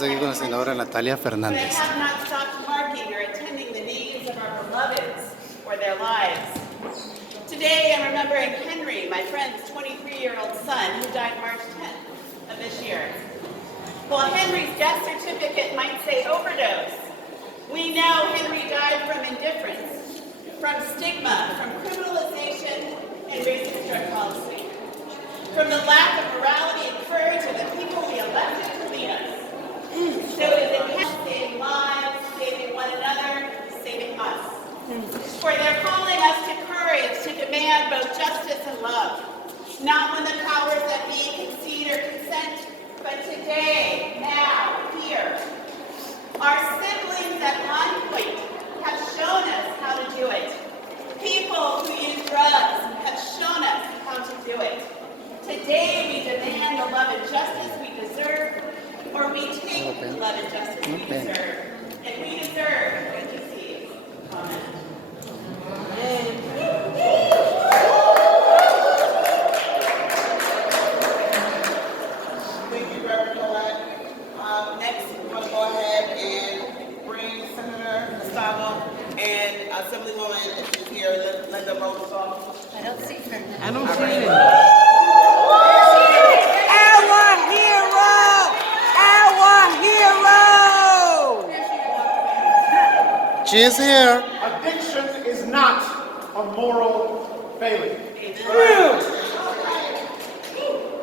seguir con la senadora Natalia But I Fernández. have not stopped marking or attending the names of our beloveds or their lives. Today I'm remembering Henry, my friend's 23-year-old son, who died March 10th of this year. While Henry's death certificate might say overdose, we know Henry died from indifference, from stigma, from criminalization and racist drug policy, from the lack of morality and courage of the people we elected to lead us. So it is in saving lives, saving one another, saving us. For they're calling us to courage to demand both justice and love, not when the powers that be concede or consent, but today, now, here. Our siblings at one point have shown us how to do it. People who use drugs have shown us how to do it. Today we demand the love and justice we deserve, or we take the love and justice we deserve. And we deserve what we receive. Amen. Thank you, Reverend Collette. Next, we're going to go ahead and bring Senator Gustavo and Assemblywoman, if she's here, Linda Rosenthal. I don't see her. I don't see it. She is here. Addiction is not a moral failing.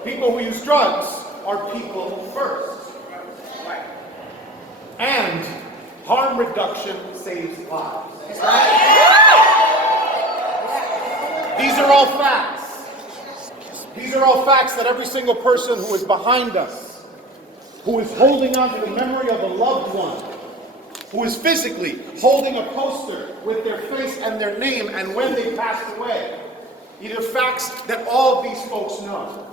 People who use drugs are people first. And harm reduction saves lives. These are all facts. These are all facts that every single person who is behind us, who is holding on to the memory of a loved one, who is physically holding a poster with their face and their name and when they passed away. These are facts that all of these folks know.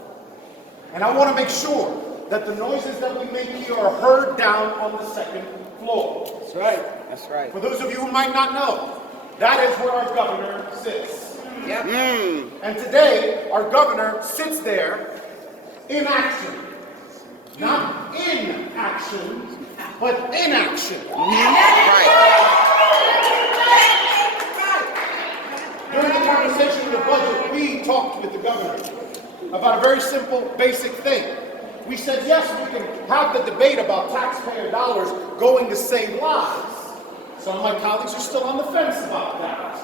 And I want to make sure that the noises that we make here are heard down on the second floor. That's right. That's right. For those of you who might not know, that is where our governor sits. Yep. And today, our governor sits there in action. Not in action, but in action. During the conversation of the budget, we talked with the governor about a very simple, basic thing. We said, yes, we can have the debate about taxpayer dollars going to save lives. Some of my colleagues are still on the fence about that.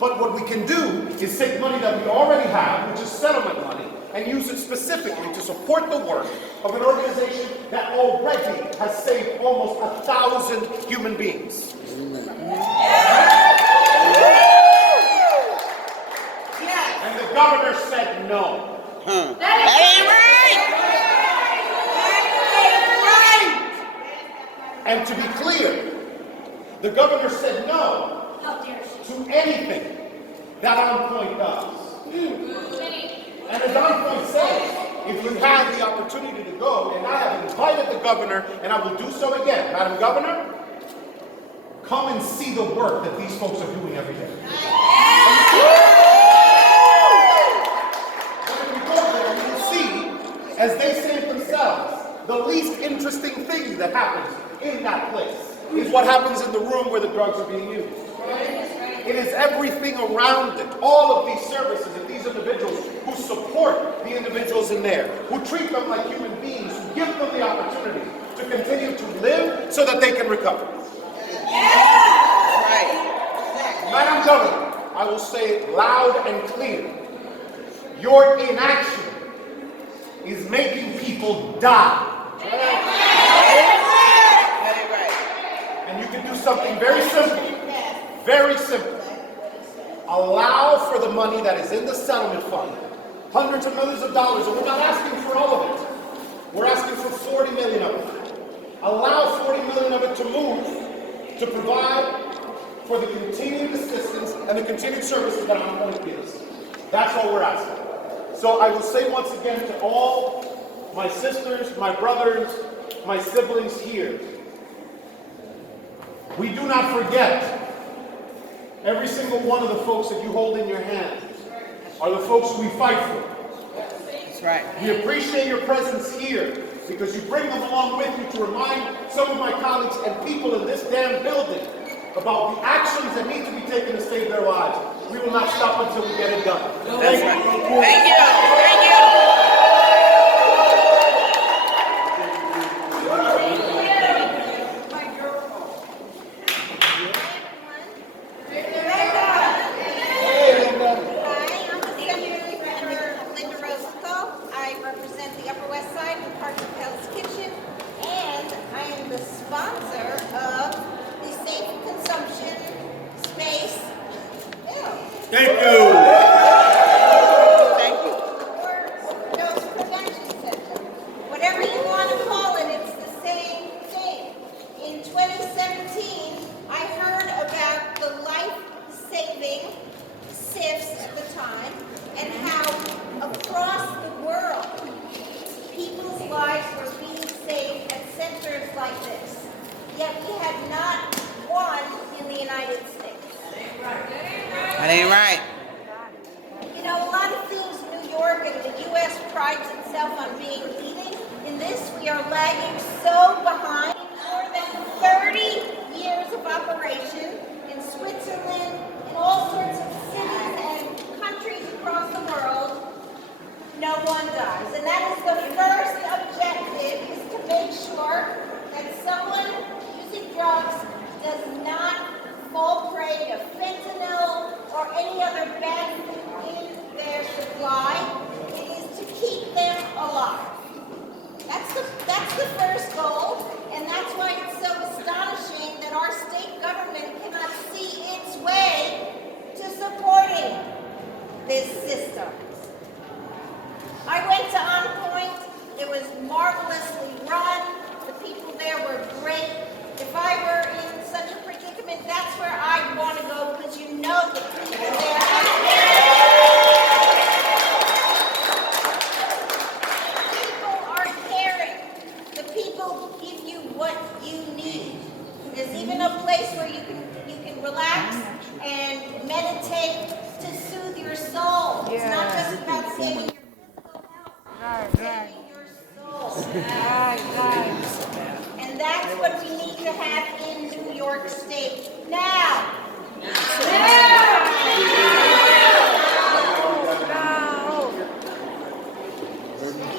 But what we can do is take money that we already have, which is settlement money, and use it specifically to support the work of an organization that already has saved almost 1,000 human beings. And the governor said no. And to be clear, the governor said no to anything that On Point does. And as On Point says, if you had the opportunity to go, and I have invited the governor, and I will do so again, Madam Governor, come and see the work that these folks are doing every day. When you go there, you will see, as they say it themselves, the least interesting thing that happens in that place is what happens in the room where the drugs are being used. It is everything around it, all of these services and these individuals who support the individuals in there, who treat them like human beings, who give them the opportunity to continue to live so that they can recover. Madam Governor, I will say it loud and clear. Your inaction is making people die. And you can do something very simple. Very simple. Allow for the money that is in the settlement fund, hundreds of millions of dollars, and we're not asking for all of it. We're asking for 40 million of it. Allow 40 million of it to move to provide for the continued assistance and the continued services that On Point gives. That's all we're asking. So I will say once again to all my sisters, my brothers, my siblings here, we do not forget every single one of the folks that you hold in your hand are the folks we fight for. right. We appreciate your presence here because you bring them along with you to remind some of my colleagues and people in this damn building about the actions that need to be taken to save their lives. We will not stop until we get it done. Thank you. Thank you. Thank you. Hi, I'm Assembly Member Linda Rosenthal. I represent the Upper West Side and parts of Hell's Kitchen, and I am the sponsor of the Safe Consumption Space Bill. Thank you. Thank you. Or Dose Prevention Center. Whatever you want to call it, it's the same thing. In 2017, I heard about the life-saving SIFs at the time and how across the world people's lives were being saved at centers like this. Yet we had not one in the United States. That ain't right. You know, a lot of things New York and the U.S. prides itself on being leading. In this, we are lagging so behind. More than 30 years of operation in Switzerland, in all sorts of cities and countries across the world, no one dies. And that is the first objective, is to make sure that someone using drugs does not fall prey to fentanyl or any other bad thing in their supply. It is to keep them alive. That's the first goal, and that's why it's so astonishing that our state government cannot see its way to supporting this system. I went to On Point. It was marvelously run. The people there were great. If I were in such a predicament, that's where I'd want to go, because you know the people there. People are caring. The people give you what you need. There's even a place where you can relax and meditate to soothe your soul. It's not just about saving your physical health, it's saving your soul. And that's what we need to have in New York State now. We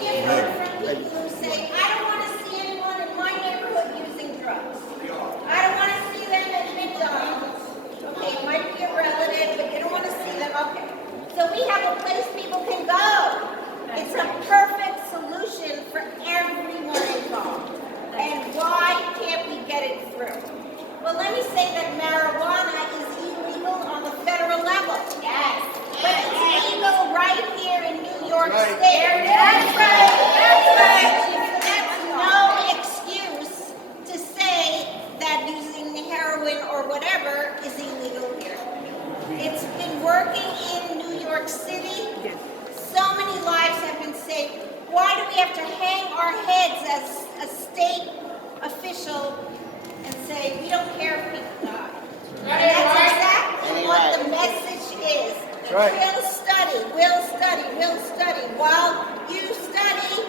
have heard from people who say, I don't want to see anyone in my neighborhood using drugs. I don't want to see them at McDonald's. Okay, it might be a relative, but you don't want to see them. Okay. So we have a place people can go. It's a perfect solution for everyone involved. And why can't we get it through? Well, let me say that marijuana is illegal on the federal level. Yes. But it's legal right here in New York State. That's right. That's right. That's no excuse to say that using heroin or whatever is illegal here. It's been working in New York City. So many lives have been saved. Why do we have to hang our heads as a state official and say, we don't care if people die? And that's exactly what the message is. We'll study, we'll study, we'll study. While you study,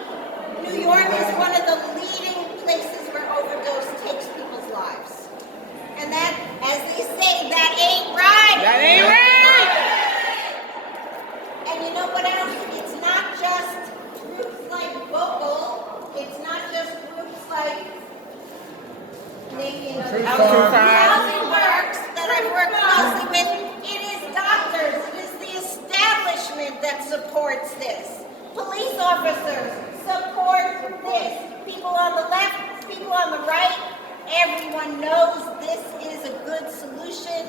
New York is one of the leading places where overdose takes people's lives. And that, as they say, that ain't right. That ain't right. And you know what else? It's not just groups like Vocal. It's not just groups like Housing Works that I've worked closely with. It is doctors. It is the establishment that supports this. Police officers support this. People on the left, people on the right. Everyone knows this is a good solution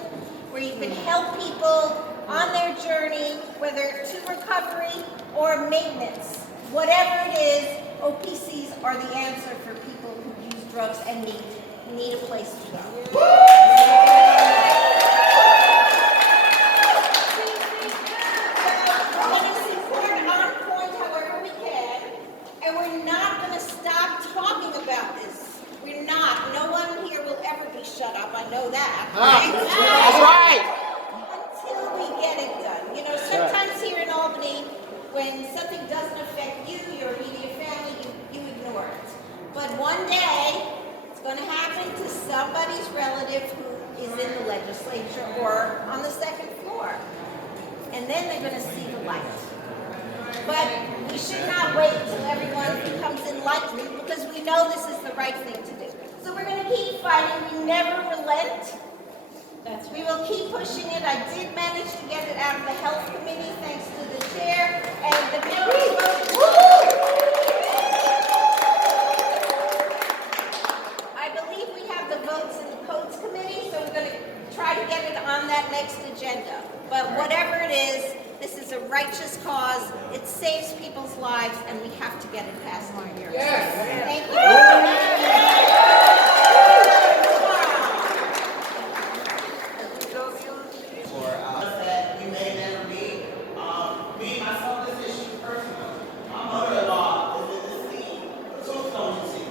where you can help people on their journey, whether to recovery or maintenance. Whatever it is, OPCs are the answer for people who use drugs and need a place to go. We're going to support On Point however we can, and we're not going to stop talking about this. We're not. No one here will ever be shut up. I know that. That's right. Until we get it done. You know, sometimes here in Albany, when something doesn't affect going to happen to somebody's relative who is in the legislature or on the second floor. And then they're going to see the light. But we should not wait till everyone becomes enlightened because we know this is the right thing to do. So we're going to keep fighting. We never relent. We will keep pushing it. I did manage to get it out of the health committee thanks to the chair and the bill. I believe we have the votes in the codes committee, so we're going to try to get it on that next agenda. But whatever it is, this is a righteous cause. It saves people's lives, and we have to get it passed on here. Thank you. That we may never meet. Me, myself, this issue personally. My mother-in-law is in this scene, Tombstone, you see.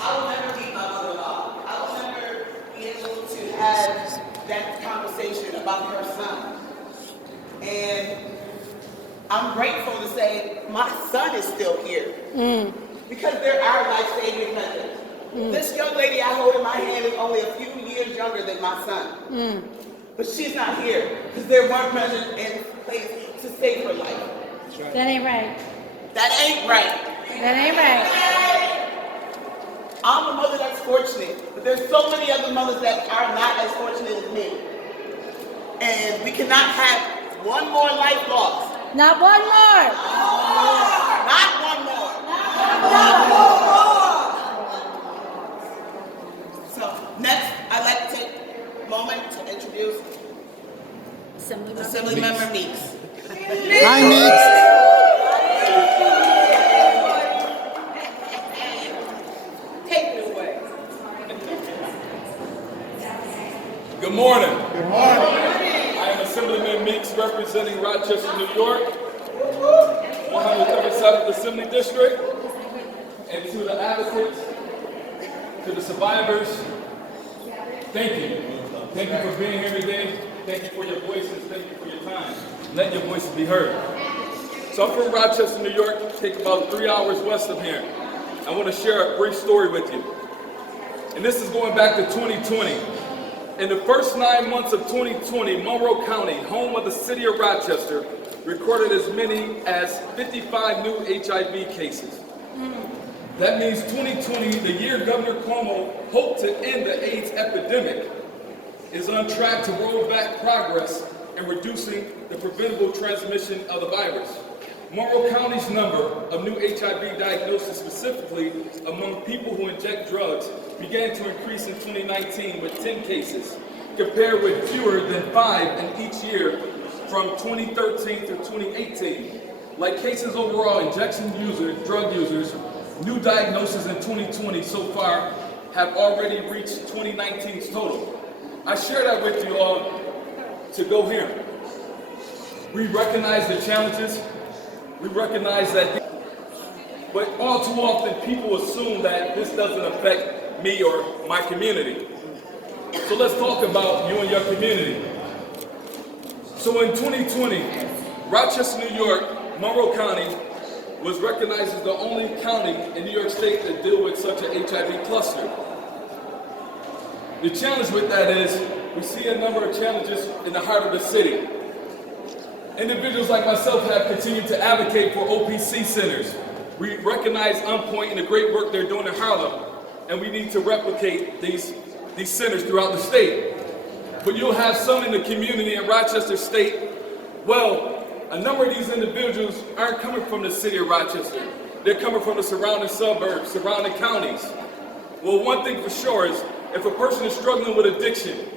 I will never meet my mother-in-law. I will never be able to have that conversation about her son. And I'm grateful to say my son is still here. Because there are life-saving methods. This young lady I hold in my hand is only a few years younger than my son. But she's not here because there weren't measures in place to save her life. That ain't right. That ain't right. That ain't right. I'm a mother that's fortunate, but there's so many other mothers that are not as fortunate as me. And we cannot have one more life lost. Not one more. Not one more. So next, I'd like to take a moment to introduce Assemblymember Meeks. Hi, Meeks. Take it away. Good morning. Good morning. I am Assemblyman Meeks representing Rochester, New York, 137th Assembly District, and to the advocates, to the survivors, thank you. Thank you for being here today. Thank you for your voices. Thank you for your time. Let your voices be heard. So I'm from Rochester, New York. Take about 3 hours west of here. I want to share a brief story with you. And this is going back to 2020. In the first 9 months of 2020, Monroe County, home of the city of Rochester, recorded as many as 55 new HIV cases. That means 2020, the year Governor Cuomo hoped to end the AIDS epidemic, is on track to roll back progress in reducing the preventable transmission of the virus. Monroe County's number of new HIV diagnoses, specifically among people who inject drugs, began to increase in 2019 with 10 cases, compared with fewer than 5 in each year from 2013 to 2018. Like cases overall, drug users, new diagnoses in 2020 so far have already reached 2019's total. I share that with you all to go here. We recognize the challenges. We recognize that, but all too often people assume that this doesn't affect me or my community. So let's talk about you and your community. So in 2020, Rochester, New York, Monroe County was recognized as the only county in New York State to deal with such an HIV cluster. The challenge with that is we see a number of challenges in the heart of the city. Individuals like myself have continued to advocate for OPC centers. We recognize OnPoint and the great work they're doing in Harlem, and we need to replicate these centers throughout the state. But you'll have some in the community in Rochester State. Well, a number of these individuals aren't coming from the city of Rochester. They're coming from the surrounding suburbs, surrounding counties. Well, one thing for sure is if a person is struggling with addiction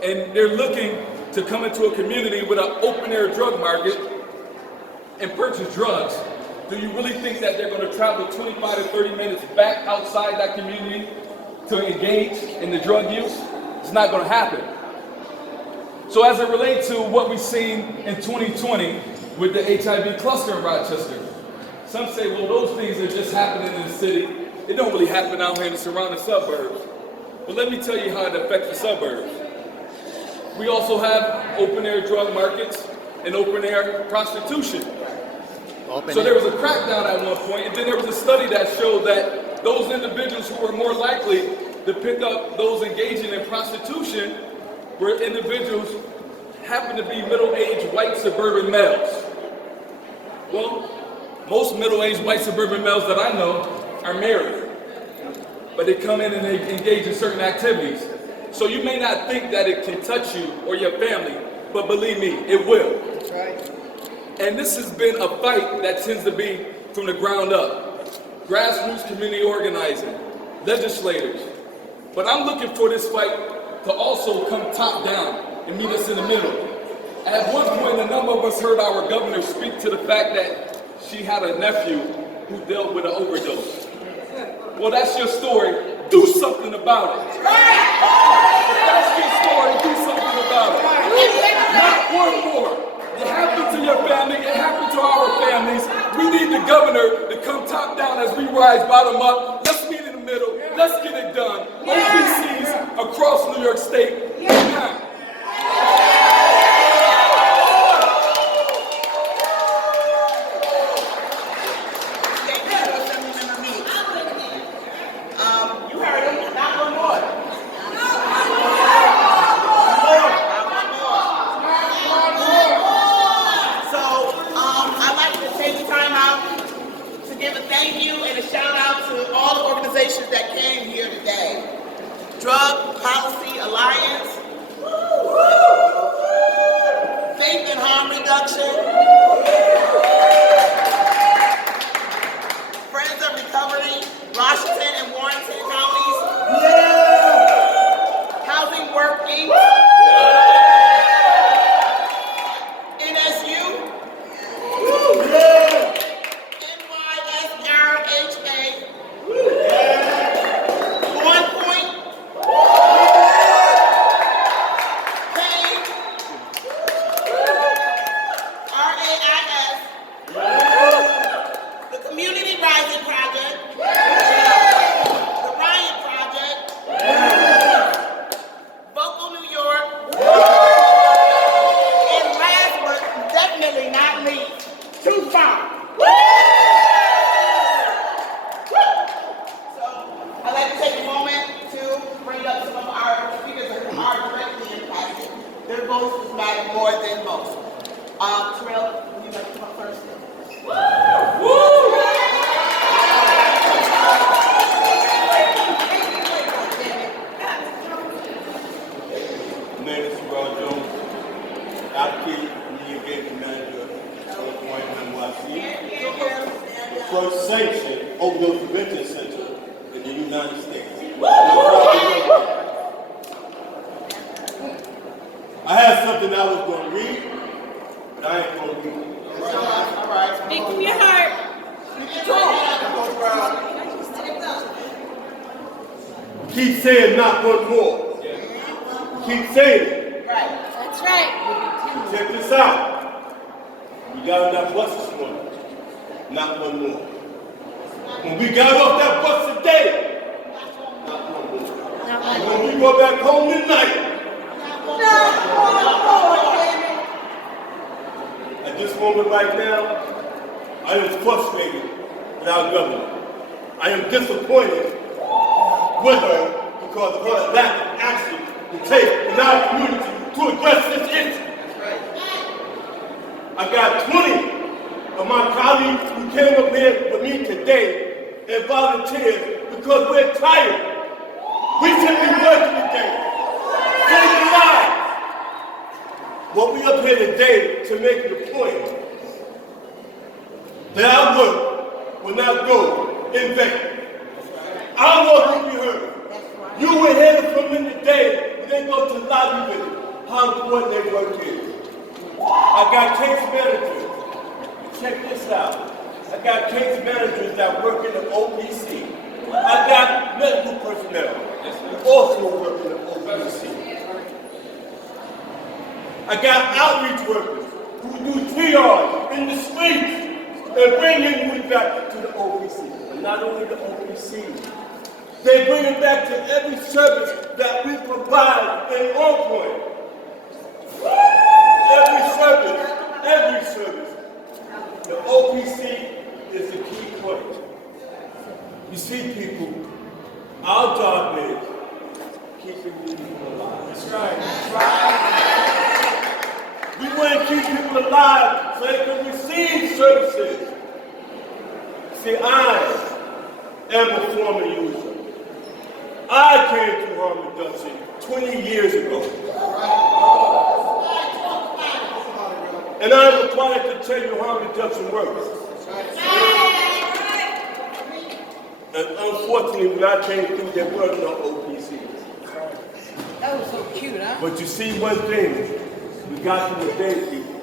and they're looking to come into a community with an open-air drug market and purchase drugs, do you really think that they're going to travel 25 to 30 minutes back outside that community to engage in the drug use? It's not going to happen. So as it relates to what we've seen in 2020 with the HIV cluster in Rochester, some say, well, those things are just happening in the city. It don't really happen out here in the surrounding suburbs. But let me tell you how it affects the suburbs. We also have open-air drug markets and open-air prostitution. So there was a crackdown at one point, and then there was a study that showed that those individuals who were more likely to pick up those engaging in prostitution were individuals who happen to be middle-aged white suburban males. Well, most middle-aged white suburban males that I know are married, but they come in and they engage in certain activities. So you may not think that it can touch you or your family, but believe me, it will. That's right. And this has been a fight that tends to be from the ground up. Grassroots community organizing, legislators. But I'm looking for this fight to also come top down and meet us in the middle. At one point, a number of us heard our governor speak to the fact that she had a nephew who dealt with an overdose. Well, that's your story. Do something about it. If that's your story, do something about it. Not one more. It happened to your family. It happened to our families. We need the governor to come top down as we rise bottom up. Let's meet in the middle. Let's get it done. OPCs across New York State. Now. You heard him, not one more. I'd like to take time out to give a thank you and a shout out to all the organizations that came here today. Drug Policy Alliance, Faith and Harm Reduction, Friends of Recovery, Washington and Warrenton counties, Housing Work Inc., NSU, NYSRHA, One Point, Payne, RAIS, the Community Rising Project, the Ryan Project, Vocal New York, and last but definitely not least, Too Far. So I'd like to take a moment to bring up some of our speakers who are directly impacted. Their voices matter more than most. Terrell, would you like to come up first? My name is Terrell Jones, advocate and the engagement manager at Point NYC. The first sanctioned overdose prevention center in the United States. I had something I was going to read, but I ain't going to read it. All right. Speak from your heart. Keep saying not one more. Keep saying it. That's right. Check this out. We got on that bus this morning. Not one more. When we got off that bus today, not one more. And when we go back home tonight, at this moment right now, I am frustrated with our governor. I am disappointed with her because of her lack of action to take in our community to address this issue. I got 20 of my colleagues who came up here with me today and volunteered because we're tired. We should be working today, saving lives. But we up here today to make the point that our work will not go in vain. Our work will be heard. You will hear from them today when they go to the lobby with it, how important their work is. I got case managers. Check this out. I got case managers that work in the OPC. I got medical personnel who also work in the OPC. I got outreach workers who do triage in the streets and bring in youth back to the OPC. But not only the OPC, they bring it back to every service that we provide in On Point. Every service. The OPC is the key point. You see, people, our job is keeping people alive. That's right. We want to keep people alive so they can receive services. See, I am a former user. I came to harm reduction 20 years ago. And I'm required to tell you how reduction works. And unfortunately, when I came through, there were no OPCs. That was so cute, huh? But you see one thing, we got to the day, people.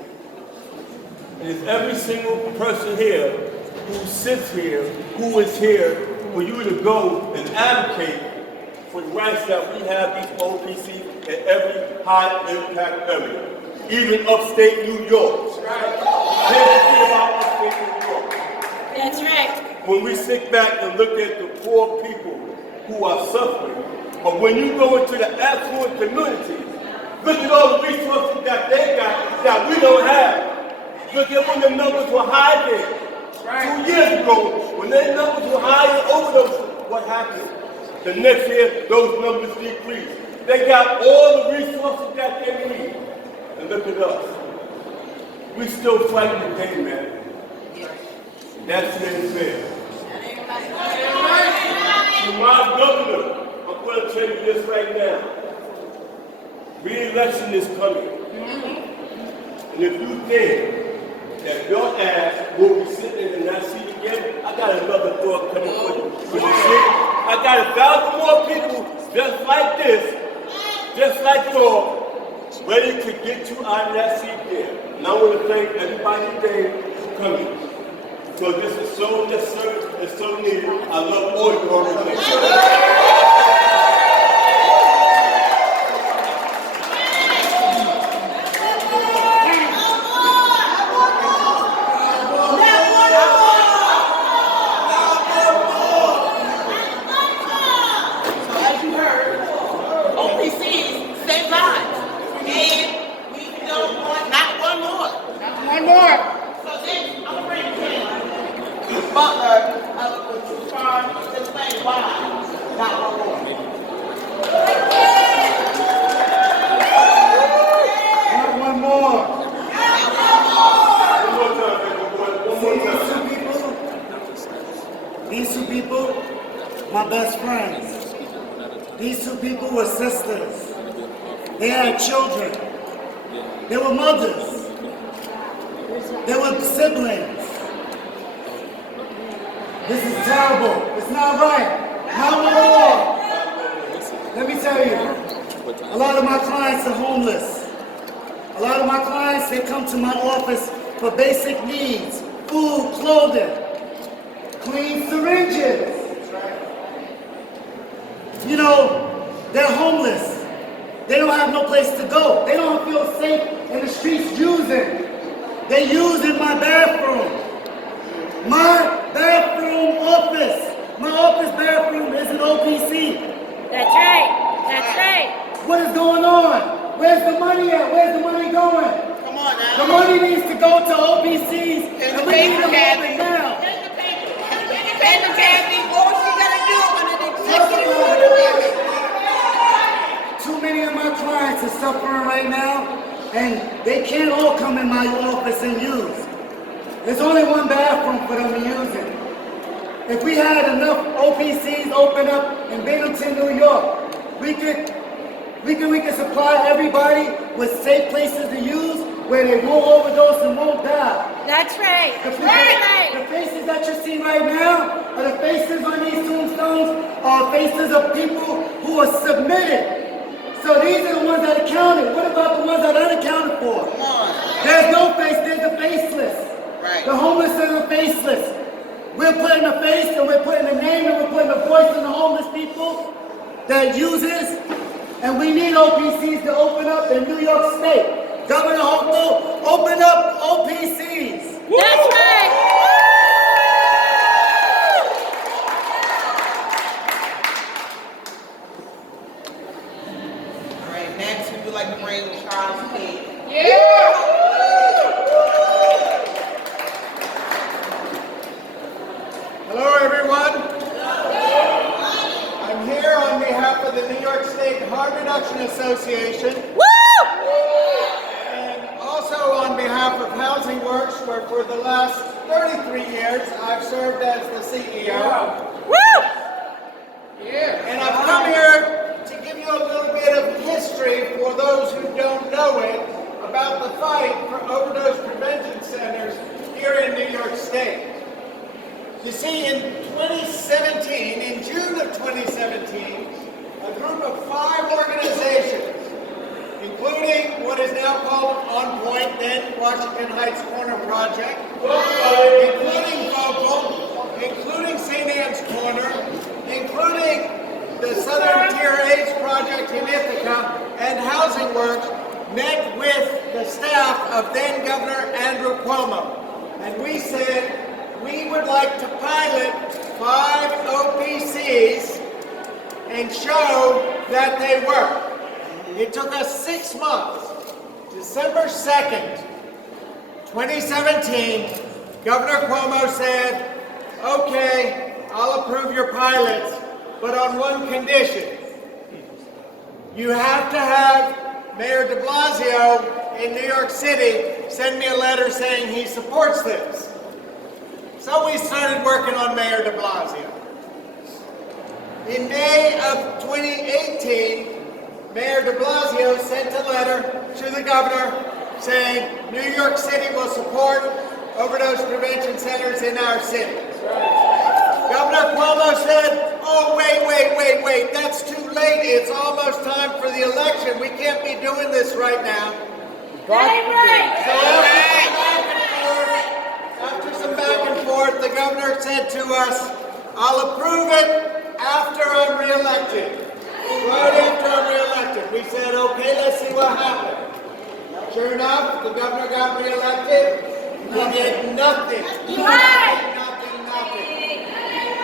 And it's every single person here who sits here, who is here, for you to go and advocate for the rights that we have these OPCs in every high-impact area. Even upstate New York. About upstate New York. That's right. When we sit back and look at the poor people who are suffering, but when you go into the affluent communities, look at all the resources that they got that we don't have. Look at when the numbers were high there. 2 years ago, when their numbers were high in overdose, what happened? The next year, those numbers decreased. They got all the resources that they need. And look at us. We still fighting the day, man. That's fair. To my governor, I'm going to tell you this right now. Re-election is coming. And if you think that your ass will be sitting in that seat again, I got another thought coming for you. But you see, I got 1,000 more people just like this, just like yours, ready to get you out of that seat there. And I want to thank everybody today for coming. Because this is so necessary and so needed. I love all your organizations. Butler, with 2 farms, explain why. Not one more. Not one more. These two people, my best friends. These two people were sisters. They had children. They were mothers. They were siblings. This is terrible. It's not right. Not one more. Let me tell you, a lot of my clients are homeless. A lot of my clients, they come to my office for basic needs, food, clothing, clean syringes. You know, they're homeless. They don't have no place to go. They don't feel safe in the streets using. They use in my bathroom. My bathroom office. My office bathroom is an OPC. That's right. That's right. What is going on? Where's the money at? Where's the money going? Come on now. The money needs to go to OPCs, and we need them open now. Independent Kathy, all she gotta do on an executive order. Too many of my clients are suffering right now, and they can't all come in my office and use. There's only one bathroom for them to use it. If we had enough OPCs open up in Binghamton, New York, we could supply everybody with safe places to use where they won't overdose and won't die. That's right. The Right. faces that you see right now are the faces on these tombstones are faces of people who are submitted. So these are the ones that are counted. What about the ones that are unaccounted for? Come on. There's no face, there's the faceless. Right. The homeless are the faceless. We're putting a face and we're putting a name and we're putting a voice in the homeless people that uses. And we need OPCs to open up in New York State. Governor Hochul, open up OPCs. That's right. All right, next we would like to bring Charles King. Hello, everyone. Association. Woo! And also on behalf of Housing Works, where for the last 33 years I've served as the CEO. Woo! And I've come here to give you a little bit of history for those who don't know it about the fight for overdose prevention centers here in New York State. You see, in 2017, in June of 2017, a group of 5 organizations, including what is now called On Point, then Washington Heights Corner Project, including Vocal, including St. Anne's Corner, including the Southern Tier AIDS Project in Ithaca, and Housing Works, met with the staff of then Governor Andrew Cuomo. And we said we would like to pilot 5 OPCs and show that they work. It took us 6 months. December 2nd, 2017, Governor Cuomo said, okay, I'll approve your pilots, but on one condition. You have to have Mayor de Blasio in New York City send me a letter saying he supports this. So we started working on Mayor de Blasio. In May of 2018, Mayor de Blasio sent a letter to the governor saying New York City will support overdose prevention centers in our city. Governor Cuomo said, oh, wait, that's too late. It's almost time for the election. We can't be doing this right now. Right. After some back and forth, the governor said to us, I'll approve it after I'm reelected. Right after I'm reelected. We said, okay, let's see what happens. Sure enough, the governor got reelected. He did nothing. Right. Nothing.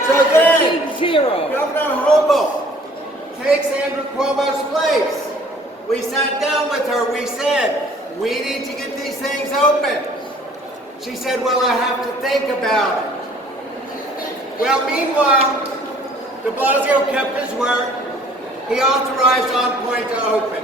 So then, Governor Hochul takes Andrew Cuomo's place. We sat down with her. We said, we need to get these things open. She said, well, I have to think about it. Well, meanwhile, de Blasio kept his word. He authorized On Point to open.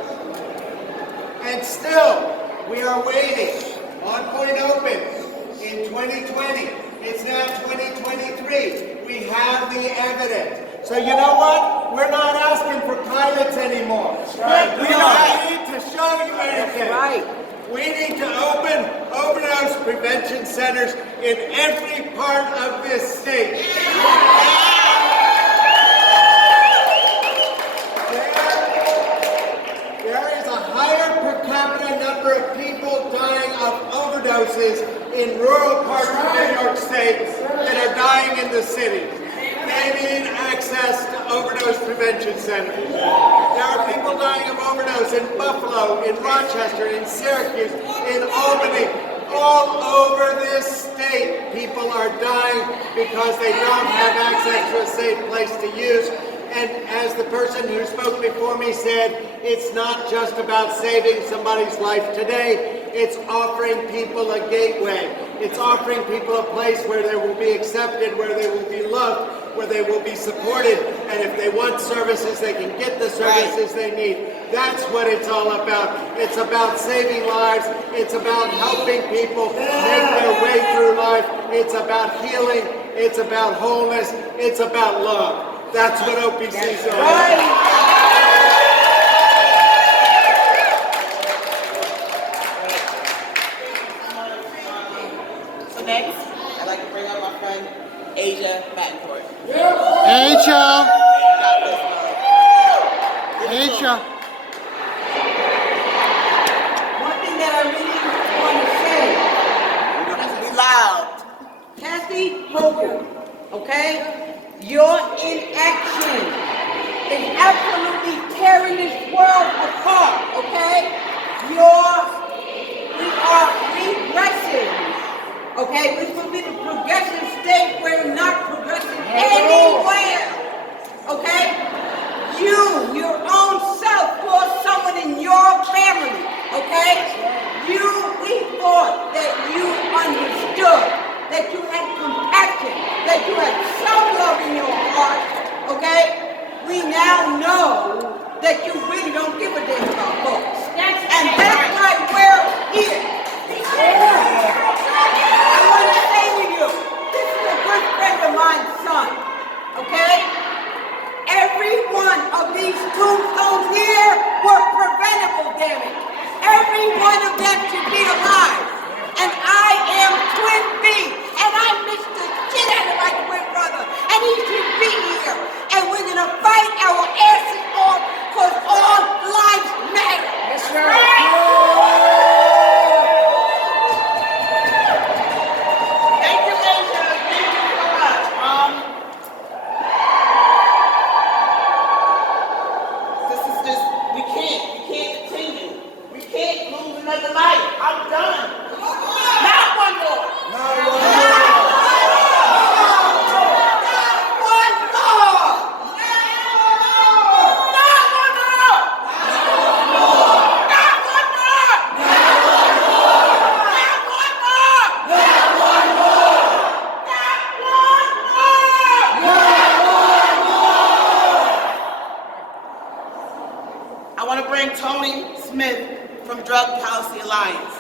And still, we are waiting. On Point opens in 2020. It's now 2023. We have the evidence. So you know what? We're not asking for pilots anymore. right. We don't need to show you anything. Right. We need to open overdose prevention centers in every part of this state. There is a higher per capita number of people dying of overdoses in rural parts of New York State that are dying in the city. They need access to overdose prevention centers. There are people dying of overdose in Buffalo, in Rochester, in Syracuse, in Albany, all over this state. People are dying because they don't have access to a safe place to use. And as the person who spoke before me said, it's not just about saving somebody's life today, it's offering people a gateway. It's offering people a place where they will be accepted, where they will be loved, where they will be supported, and if they want services, they can get the services they need. That's what it's all about. It's about saving lives. It's about helping people make their way through life. It's about healing. It's about wholeness. It's about love. That's what OPCs are. So next, I'd like to bring up my friend Asia Mattencourt. Asia. Got this, Asia. One thing that I really want to say, We're gonna be loud. Kathy Hochul, okay? Your inaction is absolutely tearing this world apart, okay? We are regressing, okay? We're supposed to be the progressive state. We're not progressing anywhere, okay? Your own self lost someone in your family, okay? We thought that you understood, that you had compassion, that you had some love in your heart, okay? We now know that you really don't give a damn about folks. That's And right. that's why we're here. I want to say to you, this is a good friend of mine's son, okay? Every one of these tombstones here were preventable damage. Every one of them should be alive. And I am Twin B, and I miss the shit out of my twin brother, and he should be here. And we're gonna fight our asses off, cause all lives matter. That's right. Thank you, Asia. Thank you so much. This is just, we can't continue. We can't lose another life. I'm done. Not one more. One more! I want to bring Tony Smith from Drug Policy Alliance.